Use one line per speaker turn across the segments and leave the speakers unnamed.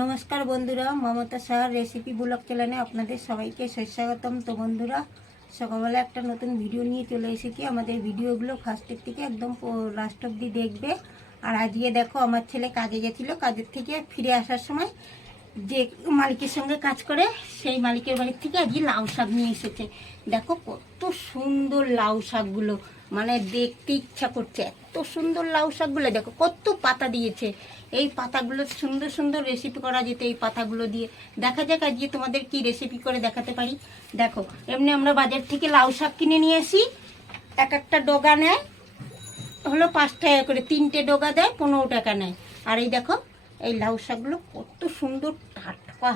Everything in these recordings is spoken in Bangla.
নমস্কার বন্ধুরা, মমতা সাহার রেসিপি ব্লগ চ্যানেলে আপনাদের সবাইকে স্বাগতম। তো বন্ধুরা, সকালবেলা একটা নতুন ভিডিও নিয়ে চলে এসেছি। আমাদের ভিডিওগুলো ফার্স্টের থেকে একদম লাস্ট অব্দি দেখবে। আর আজকে দেখো, আমার ছেলে কাজে গেছিল। কাজের থেকে ফিরে আসার সময় যে মালিকের সঙ্গে কাজ করে, সেই মালিকের বাড়ির থেকে আজকে লাউ শাক নিয়ে এসেছে। দেখো কত সুন্দর লাউ শাকগুলো। মানে দেখতে ইচ্ছা করছে। এত সুন্দর লাউ শাকগুলো, দেখো কত পাতা দিয়েছে। এই পাতাগুলো সুন্দর সুন্দর রেসিপি করা যেত এই পাতাগুলো দিয়ে। দেখা যাক আজকে তোমাদের কি রেসিপি করে দেখাতে পারি। দেখো, এমনি আমরা বাজার থেকে লাউ শাক কিনে নিয়ে আসি। এক একটা ডগা নেয়, হলো পাঁচ টাকা করে, তিনটে ডগা দেয়, পনেরো টাকা নেয়। আর এই দেখো, এই লাউ শাকগুলো কত সুন্দর টাটকা।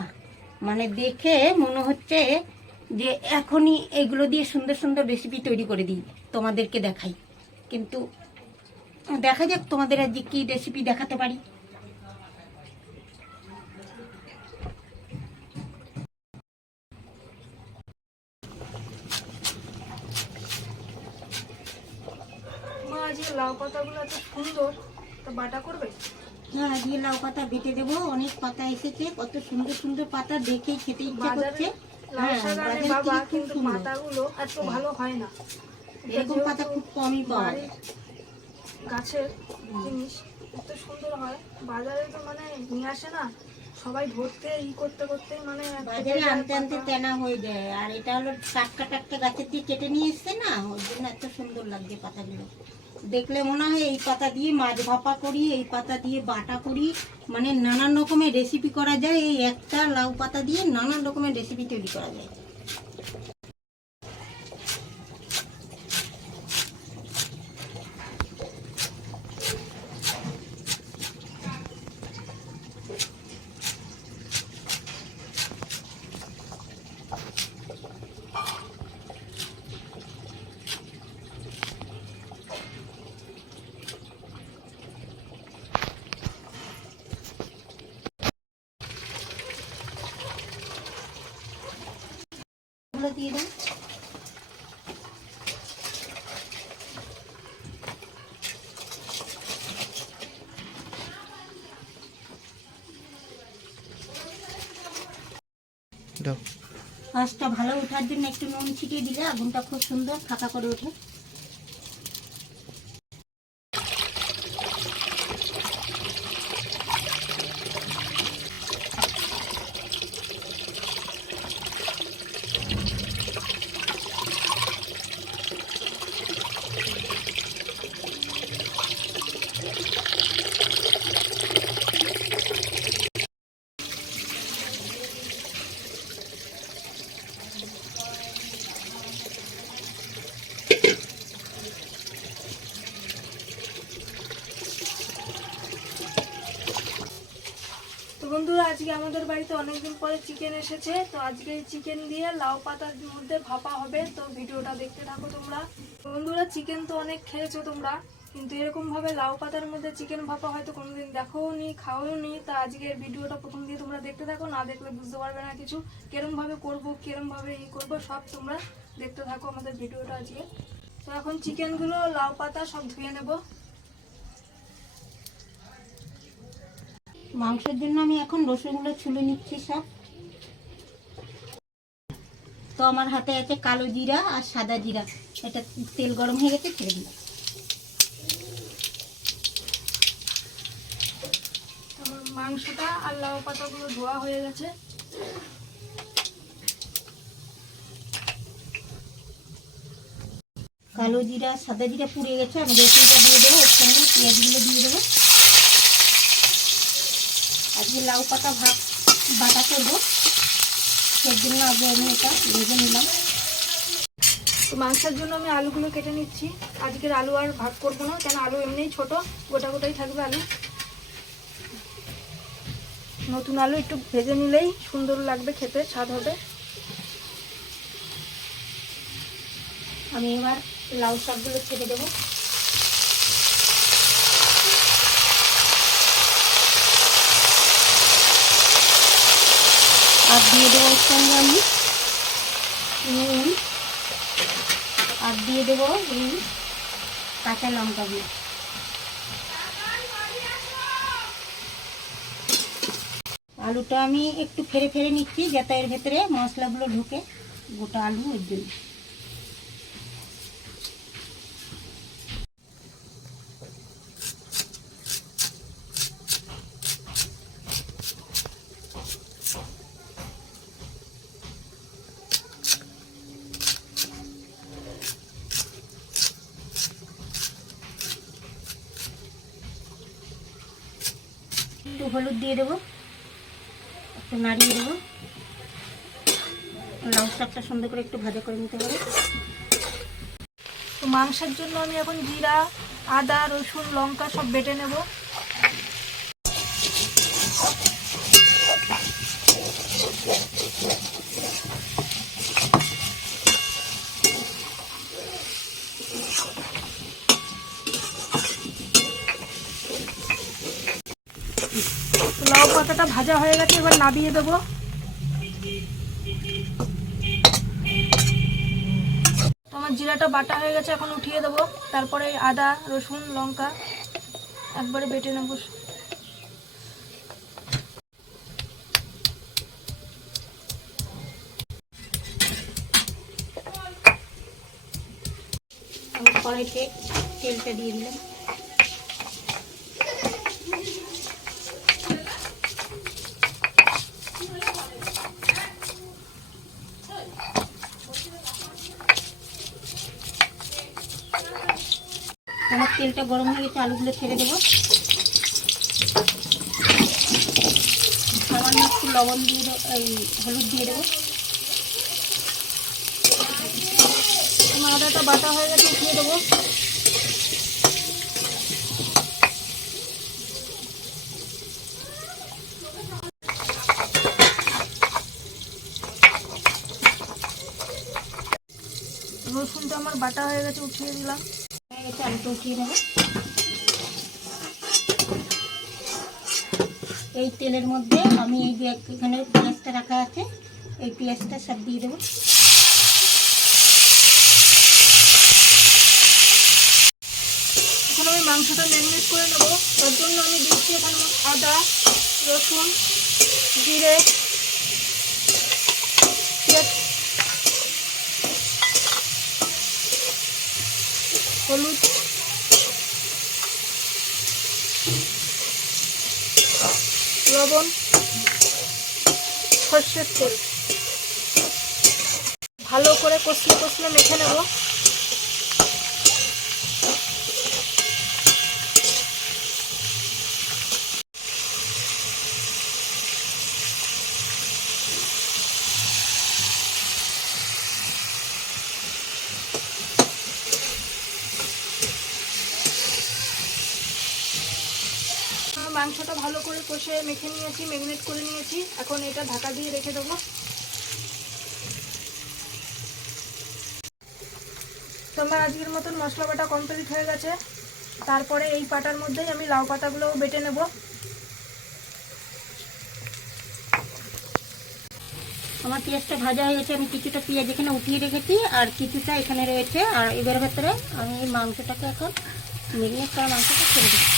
মানে দেখে মনে হচ্ছে যে এখনই এগুলো দিয়ে সুন্দর সুন্দর রেসিপি তৈরি করে দিই, তোমাদেরকে দেখাই। কিন্তু দেখা যাক তোমাদের আজকে কি রেসিপি দেখাতে পারি।
লাউ পাতাগুলো এত সুন্দর। তো বাটা করবে?
হ্যাঁ আজকে লাউ পাতা বেটে দেবো। অনেক পাতা এসেছে। কত সুন্দর সুন্দর পাতা দেখেই খেতে ইচ্ছে করছে। হ্যাঁ।
পাতাগুলো এত ভালো হয় না।
এরকম পাতা খুব কমই পাওয়া যায়।
গাছের জিনিস এত সুন্দর হয়। বাজারে তো মানে নিয়ে আসে না। সবাই ধরতে ই করতে করতে মানে
বাজারে আনতে আনতে তেনা হয়ে যায়। আর এটা হলো টাটকা টাটকা গাছের দিয়ে কেটে নিয়ে এসছে না? ওই জন্য এত সুন্দর লাগছে পাতাগুলো। দেখলে মনে হয় এই পাতা দিয়ে মাছ ভাপা করি এই পাতা দিয়ে বাটা করি। মানে নানান রকমের রেসিপি করা যায়। এই একটা লাউ পাতা দিয়ে নানান রকমের রেসিপি তৈরি করা যায়। এগুলো দিয়ে দিন ভালো ওঠার জন্য একটু নুন ছিটিয়ে দিলে আগুনটা খুব সুন্দর ফাঁকা করে ওঠে
তো বন্ধুরা আজকে আমাদের বাড়িতে অনেকদিন পরে চিকেন এসেছে, তো আজকে চিকেন দিয়ে লাউ পাতার মধ্যে ভাপা হবে, তো ভিডিওটা দেখতে থাকো তোমরা। বন্ধুরা চিকেন তো অনেক খেয়েছো তোমরা, কিন্তু এরকমভাবে লাউ পাতার মধ্যে চিকেন ভাপা হয়তো কোনোদিন দেখোও নি খাওয়াও নি, তা আজকের ভিডিওটা প্রথম দিয়ে তোমরা দেখতে থাকো, না দেখলে বুঝতে পারবে না কিছু। কিরম ভাবে করব কিরম ভাবে ই করব, সব তোমরা দেখতে থাকো আমাদের ভিডিওটা আজকে। তো এখন চিকেনগুলো লাউ পাতা সব ধুয়ে নেব।
মাংসের জন্য আমি এখন রসুনগুলো ছুলে নিচ্ছি সব। তো আমার হাতে আছে কালো জিরা আর সাদা জিরা। এটা তেল গরম হয়ে গেছে ছেড়ে
আমার মাংসটা আর লাউ পাতাগুলো ধোয়া হয়ে গেছে।
কালো জিরা সাদা জিরা পুড়ে গেছে। আমি রসুনটা দিয়ে দেবো ওর সঙ্গে পেঁয়াজগুলো দিয়ে দেবো। আজকে লাউ পাতা ভাত, বাটা করব। সেই জন্য আগে আমি এটা ভেজে নিলাম।
তো মাংসের জন্য আমি আলুগুলো কেটে নিচ্ছি। আজকের আলু আর ভাগ করব না, কেন আলু এমনিই ছোট, গোটা গোটাই থাকবে আলু। নতুন আলু একটু ভেজে নিলেই সুন্দর লাগবে খেতে, স্বাদ হবে।
আমি এবার লাউ শাকগুলো ছেড়ে দেবো। আর দিয়ে দেবো সঙ্গে আমি নুন। আর দিয়ে দেবো এই কাঁচা লঙ্কাগুলো আলুটা আমি একটু ফেরে ফেরে নিচ্ছি যাতে এর ভেতরে মশলাগুলো ঢুকে গোটা আলু ওই জন্য। হলুদ দিয়ে দেবো। একটু নাড়িয়ে দেবো। লাউ শাকটা সুন্দর করে একটু ভাজা করে নিতে হবে।
তো মাংসের জন্য আমি এখন জিরা, আদা, রসুন, লঙ্কা সব বেটে নেব তো লাউ ভাজা হয়ে গেছে, এবার নাবিয়ে দেবো। আমার জিরাটা বাটা হয়ে গেছে, এখন উঠিয়ে দেবো। তারপরে আদা, রসুন, লঙ্কা একবারে বেটে নেব।
কড়াইতে তেলটা দিয়ে দিলাম আমার তেলটা গরম হয়ে গেছে, আলুগুলো ছেড়ে দেবো। সামান্য একটু লবণ দিয়ে এই হলুদ দিয়ে দেবো।
আদাটা বাটা হয়ে গেছে উঠিয়ে দেবো। রসুনটা আমার বাটা হয়ে গেছে, উঠিয়ে দিলাম।
আলুটা উঠিয়ে নেব। এই তেলের মধ্যে আমি এই যে এখানে পেঁয়াজটা রাখা আছে, এই পেঁয়াজটা সব দিয়ে দেবো।
এখন আমি মাংসটা ম্যারিনেট করে নেব। তার জন্য আমি দিচ্ছি এখানে আদা, রসুন, জিরে, পেঁয়াজ, হলুদ লবণ সর্ষের তেল। ভালো করে কষলে কষলে মেখে নেব আমার মাংসটা ভালো মেখে নিয়েছি ম্যারিনেট করে নিয়েছি। এখন এটা ঢাকা দিয়ে রেখে দেবো। তো আমার আজকের মতন মশলা বাটা কমপ্লিট হয়ে গেছে। তারপরে এই পাটার মধ্যেই আমি লাউ পাতাগুলো বেটে নেব।
আমার পেঁয়াজটা ভাজা হয়ে গেছে, আমি কিছুটা পেঁয়াজ এখানে উঠিয়ে রেখেছি, আর কিছুটা এখানে রয়েছে। আর এবার ভেতরে আমি মাংসটাকে এখন মেরিনেট করা মাংসটা ছেড়ে দিই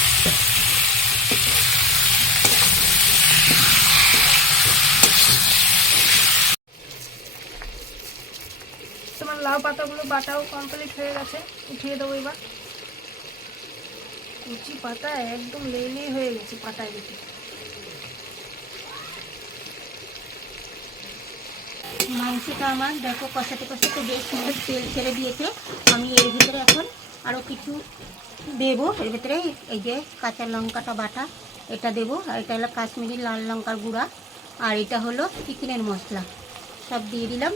লাউ পাতাগুলো বাটাও কমপ্লিট হয়ে গেছে। উঠিয়ে দেবো এবার। কুচি পাতা একদম লেলেই হয়ে গেছে পাতায় দেখে।
মাংসটা আমার, দেখো, কষাতে কষাতে বেশ সুন্দর তেল ছেড়ে দিয়েছে। আমি এর ভিতরে এখন আরও কিছু দেবো। এর ভিতরে এই যে কাঁচা লঙ্কাটা বাটা, এটা দেবো। আর এটা হলো কাশ্মীরি লাল লঙ্কার গুঁড়া। আর এটা হলো চিকেনের মশলা। সব দিয়ে দিলাম।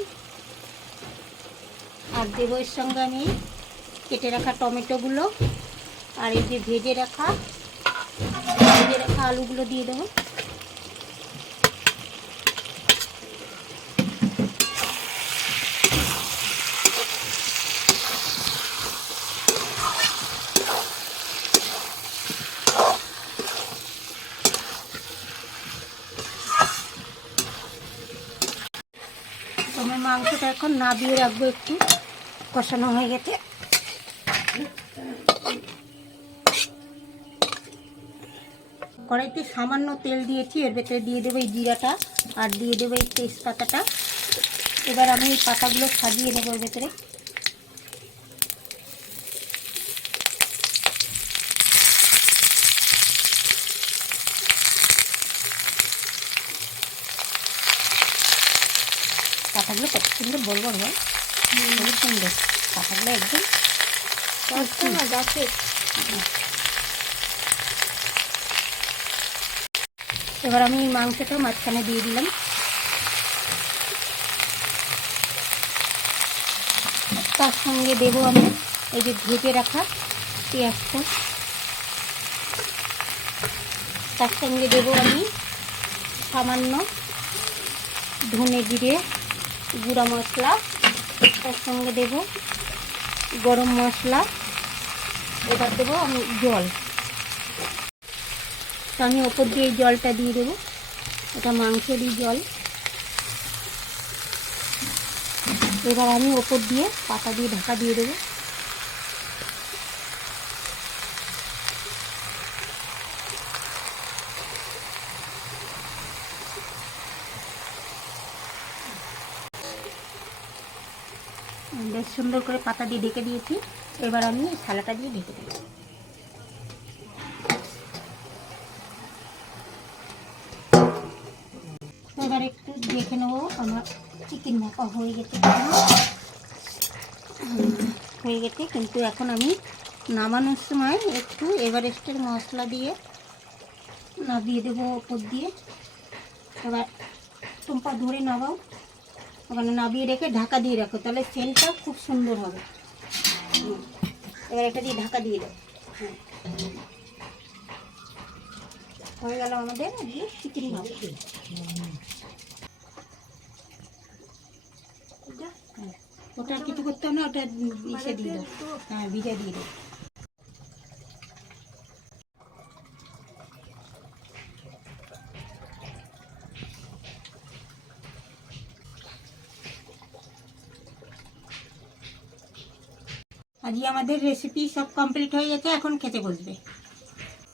আর দেবো এর সঙ্গে আমি কেটে রাখা টমেটোগুলো আর এই যে ভেজে রাখা ভেজে রাখা আলুগুলো দিয়ে দেবো তোমার মাংসটা এখন না দিয়ে রাখব একটু। কষানো হয়ে গেছে। কড়াইতে সামান্য তেল দিয়েছি, এর ভেতরে দিয়ে দেবো এই জিরাটা আর দিয়ে দেবো এই তেজপাতাটা। এবার আমি এই পাতাগুলো সাজিয়ে নেব এর ভেতরে। পাতাগুলো কত সুন্দর বড় বড় হয়। খুবই সুন্দর। পাতাগুলো একদম এবার আমি মাংসটা মাঝখানে দিয়ে দিলাম। তার সঙ্গে দেবো আমি এই যে ভেজে রাখা পেঁয়াজটা। তার সঙ্গে দেবো আমি সামান্য ধনে জিরে গুঁড়া মশলা তার সঙ্গে দেব গরম মশলা, এবার দেবো আমি জল। তো আমি ওপর দিয়ে জলটা দিয়ে দেবো, এটা মাংসেরই জল। এবার আমি ওপর দিয়ে পাতা দিয়ে ঢাকা দিয়ে দেবো। বেশ সুন্দর করে পাতা দিয়ে ঢেকে দিয়েছি। এবার আমি থালাটা দিয়ে ঢেকে দেবো। এবার একটু দেখে নেব আমার চিকেন মাখা হয়ে গেছে হয়ে গেছে, কিন্তু এখন আমি নামানোর সময় একটু এভারেস্টের মশলা দিয়ে নাবিয়ে দেবো ওপর দিয়ে। এবার টুম্পা ধরে নামাও। ওখানে নাবিয়ে রেখে ঢাকা দিয়ে রাখো, তাহলে সেন্টটা খুব সুন্দর হবে। এবার এটা দিয়ে ঢাকা দিয়ে দাও। হ্যাঁ। হয়ে গেল আমাদের চিকেন মাছ ওটা আর কিছু করতে হবে না, ওটা ইসে দিয়ে দাও। হ্যাঁ ভিজা দিয়ে দাও। আজকে আমাদের রেসিপি সব কমপ্লিট হয়ে গেছে, এখন খেতে বসবে।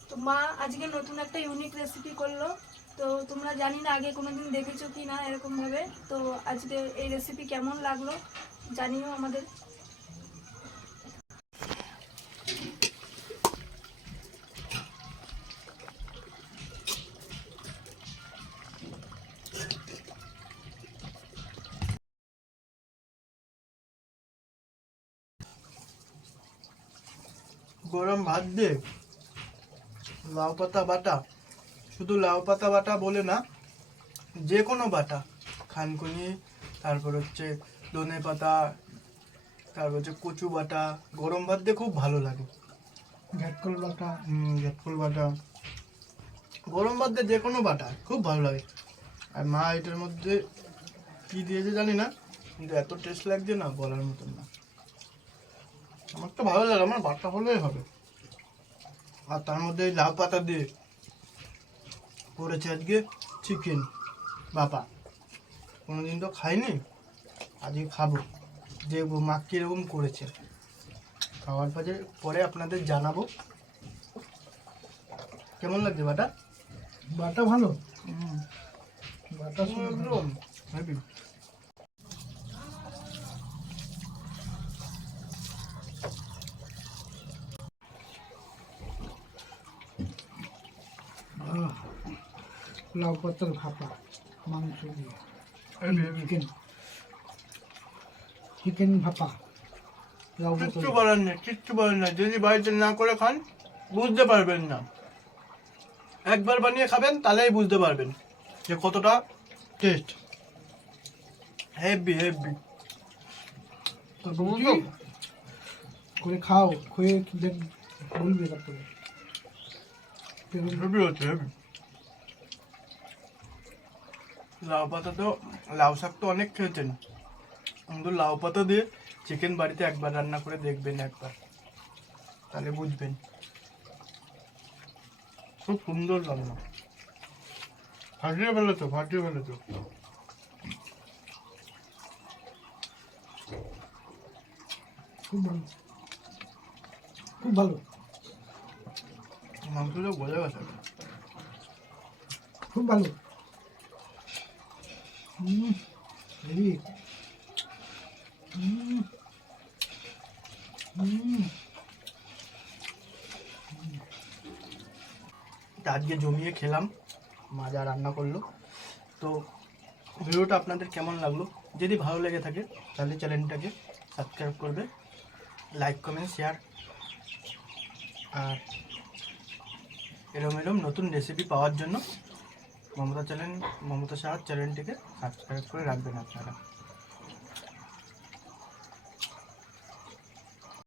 তো মা আজকে নতুন একটা ইউনিক রেসিপি করল। তো তোমরা জানি না আগে কোনোদিন দেখেছ কি না এরকমভাবে। তো আজকে এই রেসিপি কেমন লাগল জানিও আমাদের।
গরম ভাত দিয়ে লাউ পাতা বাটা। শুধু লাউ পাতা বাটা বলে না যে কোনো বাটা। খানকুনি তারপর হচ্ছে ধনে পাতা তারপর হচ্ছে কচু বাটা গরম ভাত দিয়ে খুব ভালো লাগে।
ঘাটকল বাটা।
গেটফুল বাটা। গরম ভাত দিয়ে যে কোনো বাটা খুব ভালো লাগে। আর মা এটার মধ্যে কি দিয়েছে জানি না কিন্তু এত টেস্ট লাগছে না বলার মতন না। আমার তো ভালো লাগে আমার বাটা হলেই হবে। আর তার মধ্যে এই লাউ পাতা দিয়ে করেছে আজকে চিকেন বাপা। কোনোদিন তো খাইনি আজকে খাব। যে মা কীরকম করেছে। খাওয়ার পরে পরে আপনাদের জানাব। কেমন লাগছে বাটা?
বাটা ভালো? বাটা।
একদম। হেভি
লাউ পাতার ভাপা মাংস দিয়ে। চিকেন চিকেন ভাপা লাউ
কিচ্ছু বলার নেই কিচ্ছু বলার নেই। যদি বাড়িতে না করে খান বুঝতে পারবেন না। একবার বানিয়ে খাবেন তাহলেই বুঝতে পারবেন যে কতটা টেস্ট হেভি হেভি
তো করে খাও খেয়ে বলবে তারপরে।
হেভি হচ্ছে হেভি লাউ পাতা তো লাউ শাক তো অনেক খেয়েছেন। কিন্তু লাউ পাতা দিয়ে চিকেন বাড়িতে একবার রান্না করে দেখবেন একবার। তাহলে বুঝবেন। খুব সুন্দর রান্না। ফাটিয়ে ফেলেছো ফাটিয়ে ফেলেছো।
খুব ভালো। খুব ভালো।
মাংসটা বোঝা গেছে।
খুব ভালো হুম হেভি হুম হুম
তা আজকে জমিয়ে খেলাম, মা যা রান্না করল। তো ভিডিওটা আপনাদের কেমন লাগল? যদি ভালো লেগে থাকে, তাহলে চ্যানেলটাকে সাবস্ক্রাইব করবে লাইক কমেন্ট শেয়ার আর এরম এরম নতুন রেসিপি পাওয়ার জন্য মমতা চ্যানেল মমতা সাহার চ্যানেলটিকে সাবস্ক্রাইব করে রাখবেন আপনারা।